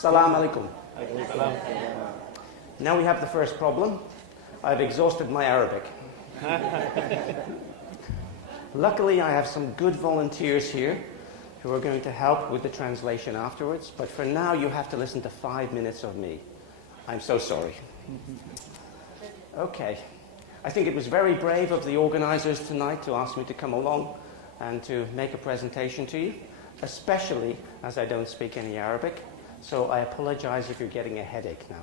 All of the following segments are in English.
Salam alaikum. Now we have the first problem. I've exhausted my Arabic. Luckily, I have some good volunteers here who are going to help with the translation afterwards, but for now you have to listen to 5 minutes of me. I'm so sorry. Okay. I think it was very brave of the organizers tonight to ask me to come along and to make a presentation to you, especially as I don't speak any Arabic, so I apologize if you're getting a headache now.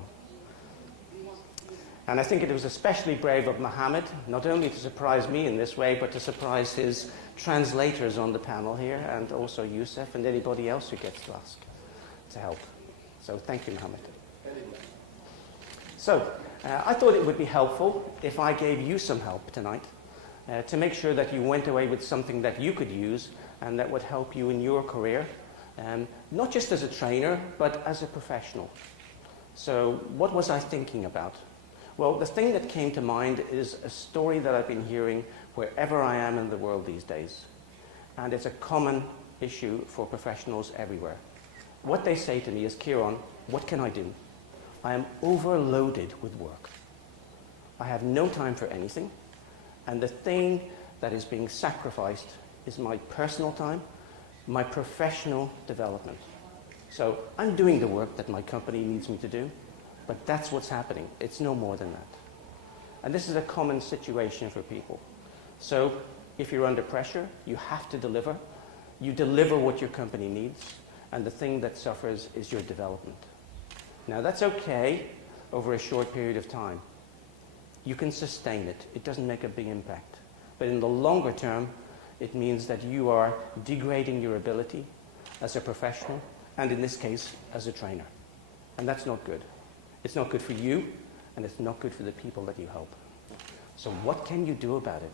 And I think it was especially brave of Mohammed, not only to surprise me in this way, but to surprise his translators on the panel here, and also Youssef and anybody else who gets to ask to help. So thank you, Mohammed. So I thought it would be helpful if I gave you some help tonight to make sure that you went away with something that you could use and that would help you in your career, not just as a trainer, but as a professional. So what was I thinking about? Well, the thing that came to mind is a story that I've been hearing wherever I am in the world these days. And it's a common issue for professionals everywhere. What they say to me is, Ciaran, what can I do? I am overloaded with work. I have no time for anything. And the thing that is being sacrificed is my personal time, my professional development. So I'm doing the work that my company needs me to do. But that's what's happening. It's no more than that. And this is a common situation for people. So if you're under pressure, you have to deliver. You deliver what your company needs, and the thing that suffers is your development. Now that's okay over a short period of time. You can sustain it. It doesn't make a big impact. But in the longer term, it means that you are degrading your ability as a professional, and in this case, as a trainer. And that's not good. It's not good for you, and it's not good for the people that you help. So what can you do about it?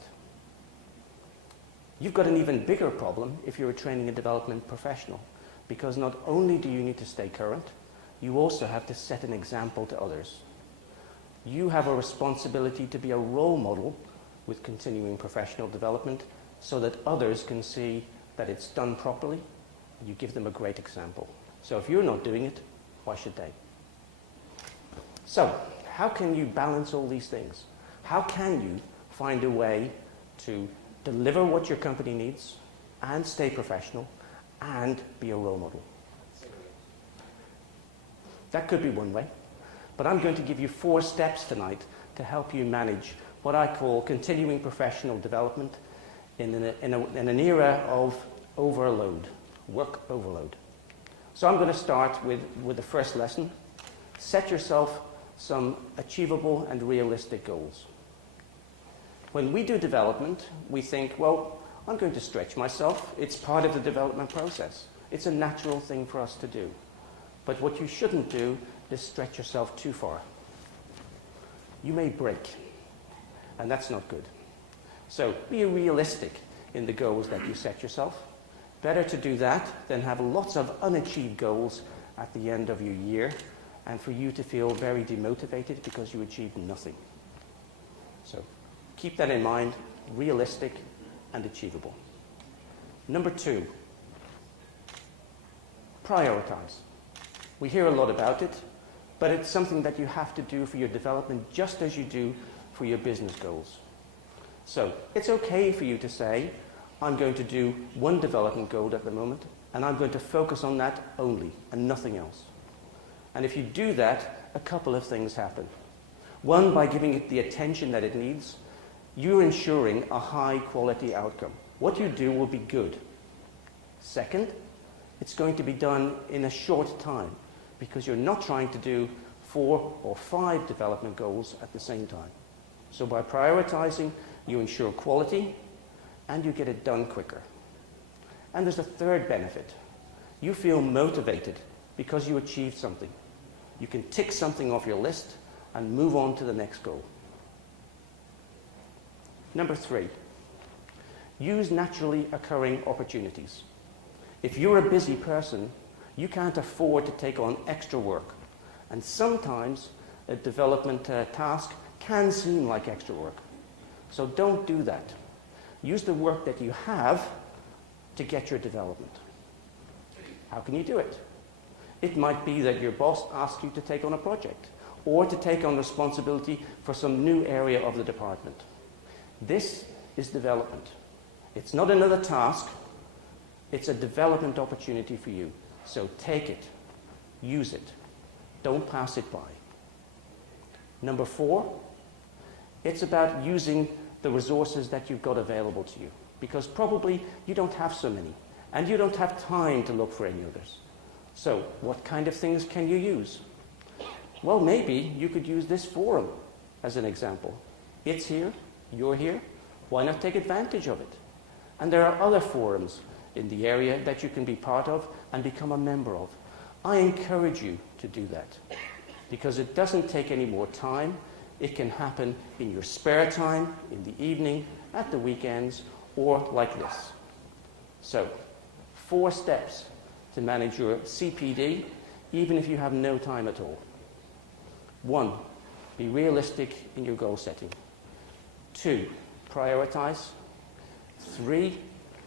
You've got an even bigger problem if you're a training and development professional, because not only do you need to stay current, you also have to set an example to others. You have a responsibility to be a role model with continuing professional development so that others can see that it's done properly, and you give them a great example. So if you're not doing it, why should they? So, how can you balance all these things? How can you find a way to deliver what your company needs and stay professional and be a role model? That could be one way, but I'm going to give you 4 steps tonight to help you manage what I call continuing professional development in an era of overload, work overload. So I'm going to start with the first lesson. Set yourself some achievable and realistic goals. When we do development, we think, well, I'm going to stretch myself. It's part of the development process. It's a natural thing for us to do. But what you shouldn't do is stretch yourself too far. You may break, and that's not good. So be realistic in the goals that you set yourself. Better to do that than have lots of unachieved goals at the end of your year, and for you to feel very demotivated because you achieved nothing. So keep that in mind, realistic and achievable. Number 2, prioritize. We hear a lot about it, but it's something that you have to do for your development just as you do for your business goals. So it's okay for you to say, I'm going to do one development goal at the moment, and I'm going to focus on that only and nothing else. And if you do that, a couple of things happen. One, by giving it the attention that it needs, you're ensuring a high quality outcome. What you do will be good. Second, it's going to be done in a short time because you're not trying to do 4 or 5 development goals at the same time. So by prioritizing, you ensure quality and you get it done quicker. And there's a third benefit. You feel motivated because you achieved something. You can tick something off your list and move on to the next goal. Number 3, use naturally occurring opportunities. If you're a busy person, you can't afford to take on extra work. And sometimes a development task can seem like extra work. So don't do that. Use the work that you have to get your development. How can you do it? It might be that your boss asks you to take on a project or to take on responsibility for some new area of the department. This is development. It's not another task. It's a development opportunity for you. So take it. Use it. Don't pass it by. Number 4, it's about using the resources that you've got available to you, because probably you don't have so many and you don't have time to look for any others. So what kind of things can you use? Well, maybe you could use this forum as an example. It's here, you're here, why not take advantage of it? And there are other forums in the area that you can be part of and become a member of. I encourage you to do that because it doesn't take any more time. It can happen in your spare time, in the evening, at the weekends, or like this. So, 4 steps to manage your CPD, even if you have no time at all. 1, be realistic in your goal setting. 2, prioritize. 3,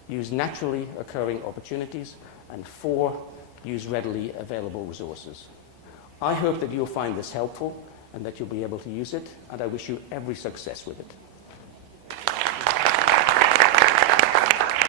use naturally occurring opportunities. And 4, use readily available resources. I hope that you'll find this helpful and that you'll be able to use it, and I wish you every success with it.